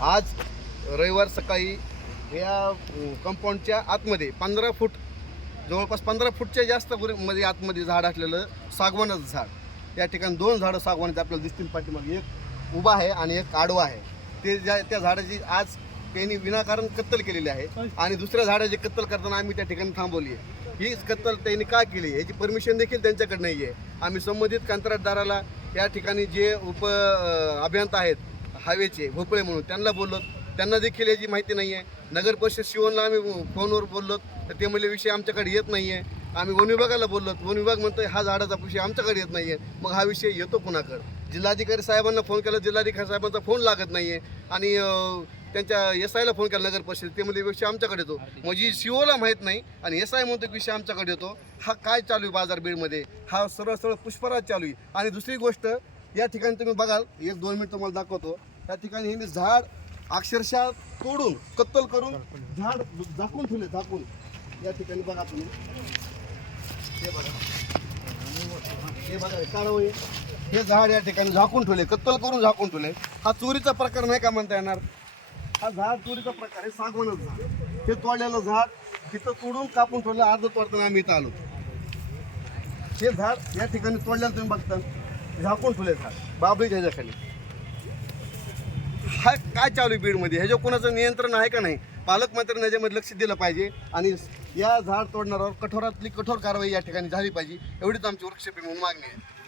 आज रविवार सकाळी या कंपाऊंडच्या आतमध्ये पंधरा फूट जवळपास पंधरा फूटच्या जास्त मध्ये आतमध्ये झाड असलेलं सागवानाचं झाड. या ठिकाणी दोन झाडं सागवानाचे आपल्याला दिसतील पाठीमागे. एक उभा आहे आणि एक आडवा आहे. ते ज्या त्या झाडाची आज त्यांनी विनाकारण कत्तल केलेली आहे आणि दुसऱ्या झाडाची कत्तल करताना आम्ही त्या ठिकाणी थांबवली आहे. हीच कत्तल त्यांनी का केली याची परमिशन देखील त्यांच्याकडे नाही आहे आम्ही संबंधित कंत्राटदाराला या ठिकाणी जे उप अभियंता आहेत हवेचे भोपळे म्हणून त्यांना बोललो. त्यांना देखील याची माहिती नाही आहे नगर परिषद शिवणला आम्ही फोनवर बोललो. तर ते म्हणले विषय आमच्याकडे येत नाही आहे आम्ही वन विभागाला बोललो. वन विभाग म्हणतोय हा झाडाचा विषय आमच्याकडे येत नाही आहे मग हा विषय येतो कुणाकडे? जिल्हाधिकारी साहेबांना फोन केला. जिल्हाधिकारी साहेबांचा फोन लागत नाही आहे आणि त्यांच्या एस आयला फोन केला नगर परिषद ते म्हणजे विषय आमच्याकडे येतो. म्हणजे सीओला माहीत नाही आणि एस आय म्हणतो विषय आमच्याकडे येतो. हा काय चालू आहे बाजारबीडमध्ये हा सरळ सरळ पुष्पराज चालू आहे. आणि दुसरी गोष्ट या ठिकाणी तुम्ही बघाल एक दोन मिनिट तुम्हाला दाखवतो. त्या ठिकाणी हे झाड अक्षरशः तोडून कत्तल करून झाड झाकून ठेवले झाकून. या ठिकाणी बघा तुम्ही. हे बघा. हे बघा हे आहे. हे झाड या ठिकाणी झाकून ठेवले कत्तल करून झाकून ठेवले. हा चोरीचा प्रकार नाही का म्हणता येणार? हा झाड चोरीचा प्रकार आहे सागवणच झाड. हे तोडलेलं झाड तिथं तोडून कापून ठेवलं अर्ध तोडताना आम्ही इथं आलो. हे झाड या ठिकाणी तोडल्याला तुम्ही बघता. झाकून ठेवले झाड. बाबळीच्या ह्याच्याखाली हा काय चालू आहे बीडमध्ये? ह्याच्यावर कोणाचं नियंत्रण आहे का नाही? पालकमंत्र्यांनी ह्याच्यामध्ये लक्ष दिलं पाहिजे आणि या झाड तोडणाऱ्यावर कठोरातली कठोर कारवाई या ठिकाणी झाली पाहिजे. एवढीच आमची वृक्षप्रेमी म्हणून मागणी आहे.